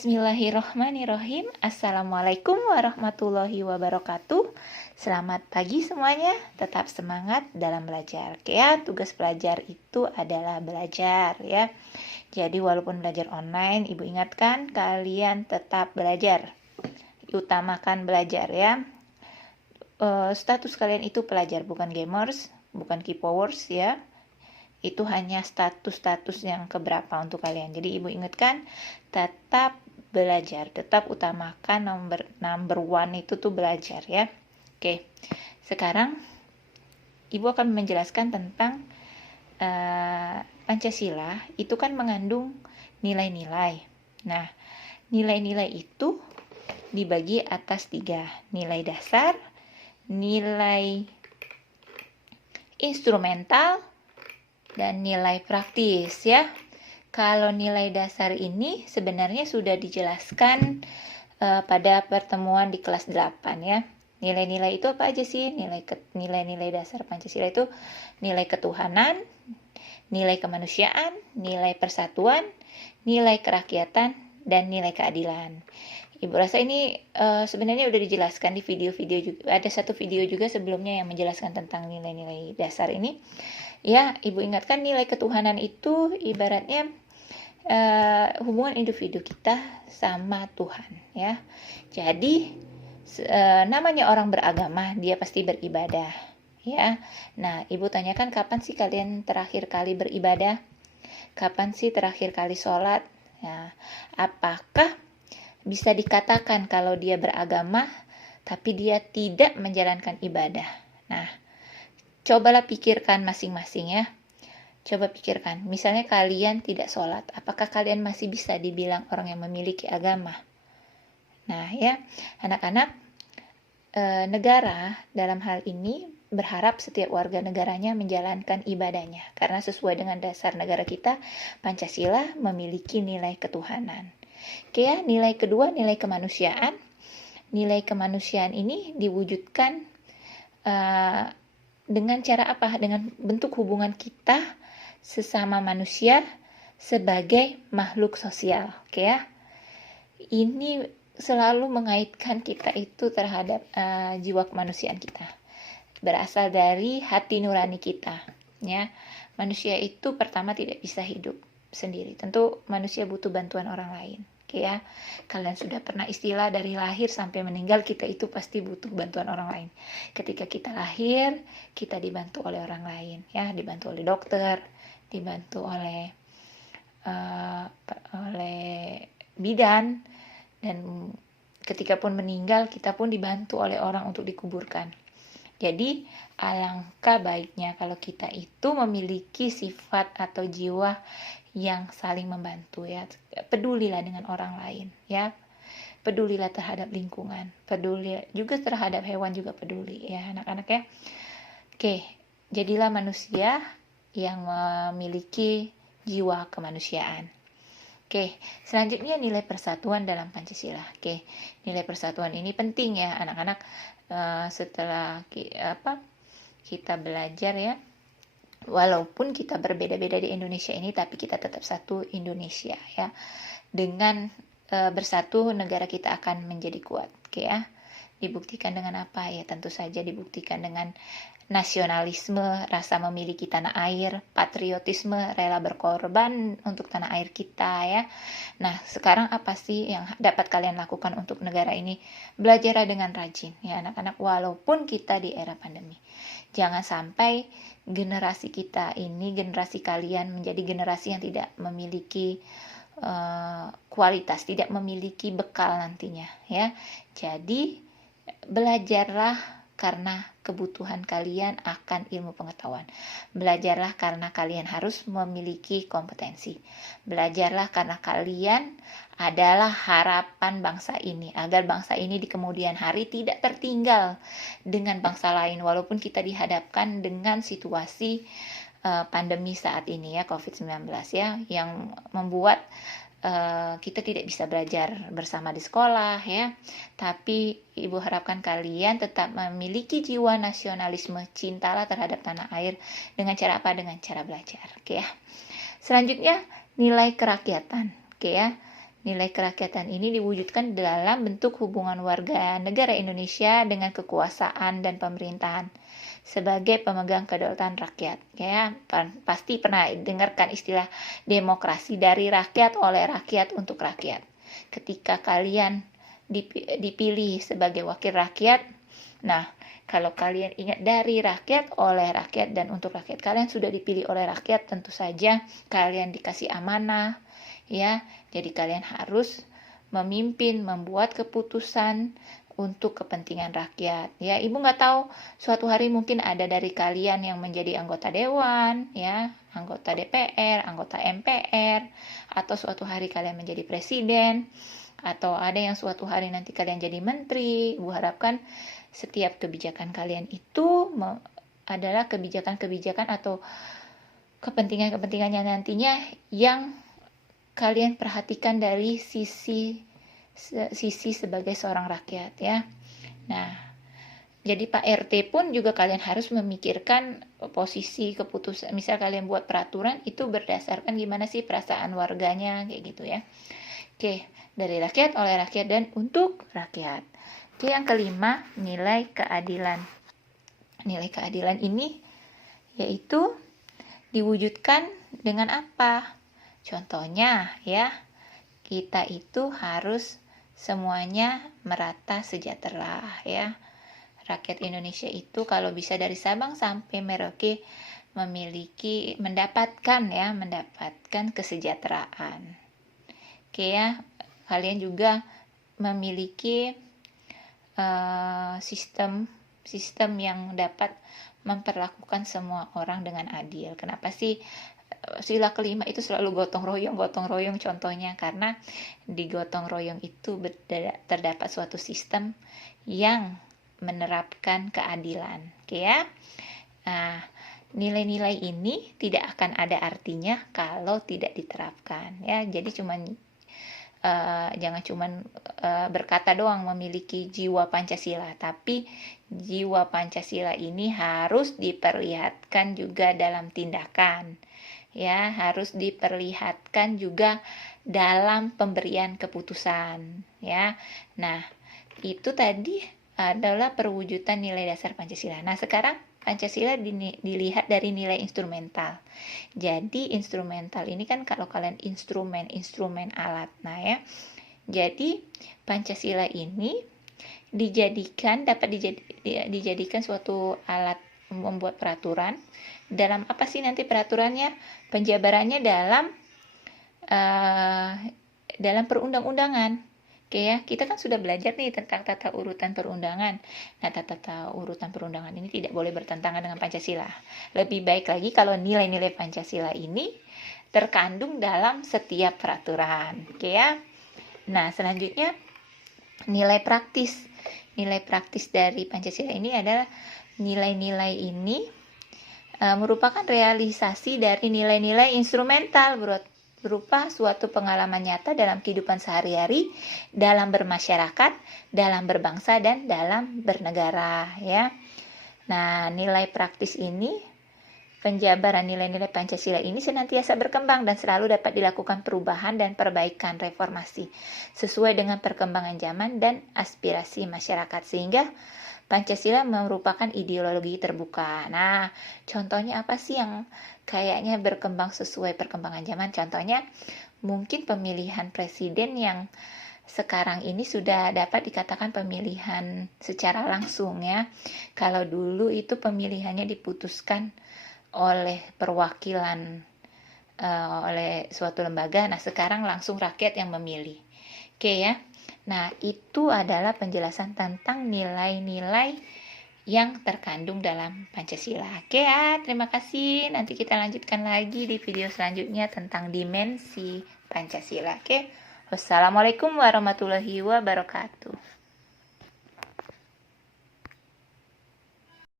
Bismillahirrohmanirrohim. Assalamualaikum warahmatullahi wabarakatuh. Selamat pagi semuanya. Tetap semangat dalam belajar. Oke ya, tugas pelajar itu adalah belajar ya. Jadi walaupun belajar online, Ibu ingatkan kalian tetap belajar. Utamakan belajar ya. Status kalian itu pelajar, bukan gamers, bukan keypowers ya. Itu hanya status-status yang keberapa untuk kalian. Jadi Ibu ingatkan tetap belajar, tetap utamakan number one itu tuh belajar ya. Oke, sekarang Ibu akan menjelaskan tentang Pancasila itu kan mengandung nilai-nilai. Nah, nilai-nilai itu dibagi atas 3, nilai dasar, nilai instrumental, dan nilai praktis ya. Kalau nilai dasar ini sebenarnya sudah dijelaskan pada pertemuan di kelas 8 ya. Nilai-nilai itu apa aja sih? Nilai-nilai dasar Pancasila itu nilai ketuhanan, nilai kemanusiaan, nilai persatuan, nilai kerakyatan, dan nilai keadilan. Ibu rasa ini sebenarnya udah dijelaskan di video-video juga. Ada satu video juga sebelumnya yang menjelaskan tentang nilai-nilai dasar ini. Ya, Ibu ingatkan nilai ketuhanan itu ibaratnya hubungan individu kita sama Tuhan ya. Jadi namanya orang beragama, dia pasti beribadah ya. Nah, Ibu tanyakan kapan sih kalian terakhir kali beribadah? Kapan sih terakhir kali sholat? Ya, apakah bisa dikatakan kalau dia beragama tapi dia tidak menjalankan ibadah? Nah, cobalah pikirkan masing-masing ya. Coba pikirkan, misalnya kalian tidak sholat, apakah kalian masih bisa dibilang orang yang memiliki agama? Nah ya, anak-anak, negara dalam hal ini berharap setiap warga negaranya menjalankan ibadahnya. Karena sesuai dengan dasar negara kita, Pancasila memiliki nilai ketuhanan. Oke ya, nilai kedua, nilai kemanusiaan. Nilai kemanusiaan ini diwujudkan dengan cara apa? Dengan bentuk hubungan kita sesama manusia sebagai makhluk sosial, oke ya? Ini selalu mengaitkan kita itu terhadap jiwa kemanusiaan kita. Berasal dari hati nurani kita, ya. Manusia itu pertama tidak bisa hidup sendiri. Tentu manusia butuh bantuan orang lain. Oke ya, kalian sudah pernah istilah dari lahir sampai meninggal kita itu pasti butuh bantuan orang lain. Ketika kita lahir, kita dibantu oleh orang lain, ya, dibantu oleh dokter, dibantu oleh bidan, dan ketika pun meninggal kita pun dibantu oleh orang untuk dikuburkan. Jadi alangkah baiknya kalau kita itu memiliki sifat atau jiwa yang saling membantu ya. Pedulilah dengan orang lain ya. Pedulilah terhadap lingkungan, peduli juga terhadap hewan, juga peduli ya anak-anak ya. Oke, jadilah manusia yang memiliki jiwa kemanusiaan. Oke, selanjutnya nilai persatuan dalam Pancasila. Oke, nilai persatuan ini penting ya anak-anak. Setelah kita belajar ya, walaupun kita berbeda-beda di Indonesia ini, tapi kita tetap satu Indonesia ya. Dengan bersatu negara kita akan menjadi kuat, oke ya. Dibuktikan dengan apa? Ya tentu saja dibuktikan dengan nasionalisme, rasa memiliki tanah air, patriotisme, rela berkorban untuk tanah air kita ya. Nah, sekarang apa sih yang dapat kalian lakukan untuk negara ini? Belajarlah dengan rajin ya anak-anak, walaupun kita di era pandemi. Jangan sampai generasi kita ini, generasi kalian menjadi generasi yang tidak memiliki kualitas, tidak memiliki bekal nantinya ya. Jadi belajarlah karena kebutuhan kalian akan ilmu pengetahuan. Belajarlah karena kalian harus memiliki kompetensi. Belajarlah karena kalian adalah harapan bangsa ini, agar bangsa ini di kemudian hari tidak tertinggal dengan bangsa lain, walaupun kita dihadapkan dengan situasi pandemi saat ini ya, COVID-19 ya, yang membuat kita tidak bisa belajar bersama di sekolah ya. Tapi Ibu harapkan kalian tetap memiliki jiwa nasionalisme, cintalah terhadap tanah air. Dengan cara apa? Dengan cara belajar, oke ya. Selanjutnya nilai kerakyatan, oke ya. Nilai kerakyatan ini diwujudkan dalam bentuk hubungan warga negara Indonesia dengan kekuasaan dan pemerintahan sebagai pemegang kedaulatan rakyat. Ya, pasti pernah dengarkan istilah demokrasi, dari rakyat, oleh rakyat, untuk rakyat. Ketika kalian dipilih sebagai wakil rakyat, nah, kalau kalian ingat dari rakyat, oleh rakyat, dan untuk rakyat, kalian sudah dipilih oleh rakyat, tentu saja kalian dikasih amanah, ya. Jadi kalian harus memimpin, membuat keputusan untuk kepentingan rakyat. Ya, Ibu nggak tahu suatu hari mungkin ada dari kalian yang menjadi anggota dewan, ya, anggota DPR, anggota MPR, atau suatu hari kalian menjadi presiden, atau ada yang suatu hari nanti kalian jadi menteri. Ibu harapkan setiap kebijakan kalian itu adalah kebijakan-kebijakan atau kepentingan-kepentingannya nantinya yang kalian perhatikan dari sisi sebagai seorang rakyat, ya. Nah, jadi Pak RT pun juga kalian harus memikirkan posisi keputusan. Misal kalian buat peraturan, itu berdasarkan gimana sih perasaan warganya, kayak gitu, ya. Oke, dari rakyat, oleh rakyat, dan untuk rakyat. Oke, yang kelima, nilai keadilan. Nilai keadilan ini yaitu diwujudkan dengan apa? Contohnya, ya, kita itu harus semuanya merata sejahtera, ya. Rakyat Indonesia itu kalau bisa dari Sabang sampai Merauke mendapatkan kesejahteraan. Oke, ya, kalian juga memiliki sistem yang dapat memperlakukan semua orang dengan adil. Kenapa sih sila kelima itu selalu gotong royong contohnya? Karena di gotong royong itu terdapat suatu sistem yang menerapkan keadilan. Oke, ya. Nah, nilai-nilai ini tidak akan ada artinya kalau tidak diterapkan, ya. Jadi jangan cuman berkata doang memiliki jiwa Pancasila, tapi jiwa Pancasila ini harus diperlihatkan juga dalam tindakan, ya, harus diperlihatkan juga dalam pemberian keputusan, ya. Nah, itu tadi adalah perwujudan nilai dasar Pancasila. Nah, sekarang Pancasila dilihat dari nilai instrumental. Jadi instrumental ini kan kalau kalian instrumen alat. Nah, ya. Jadi Pancasila ini dapat dijadikan suatu alat membuat peraturan. Dalam apa sih nanti peraturannya? Penjabarannya dalam perundang-undangan. Oke, ya, kita kan sudah belajar nih tentang tata urutan perundangan. Nah, tata urutan perundangan ini tidak boleh bertentangan dengan Pancasila. Lebih baik lagi kalau nilai-nilai Pancasila ini terkandung dalam setiap peraturan. Oke, ya. Nah, selanjutnya nilai praktis. Nilai praktis dari Pancasila ini adalah nilai-nilai ini merupakan realisasi dari nilai-nilai instrumental, berupa suatu pengalaman nyata dalam kehidupan sehari-hari, dalam bermasyarakat, dalam berbangsa, dan dalam bernegara, ya. Nah, nilai praktis ini, penjabaran nilai-nilai Pancasila ini senantiasa berkembang dan selalu dapat dilakukan perubahan dan perbaikan reformasi sesuai dengan perkembangan zaman dan aspirasi masyarakat, sehingga Pancasila merupakan ideologi terbuka. Nah, contohnya apa sih yang kayaknya berkembang sesuai perkembangan zaman? Contohnya mungkin pemilihan presiden yang sekarang ini sudah dapat dikatakan pemilihan secara langsung, ya. Kalau dulu itu pemilihannya diputuskan oleh perwakilan oleh suatu lembaga. Nah, sekarang langsung rakyat yang memilih. Oke, ya. Nah, itu adalah penjelasan tentang nilai-nilai yang terkandung dalam Pancasila. Oke, ya, terima kasih. Nanti kita lanjutkan lagi di video selanjutnya tentang dimensi Pancasila. Oke, wassalamualaikum warahmatullahi wabarakatuh.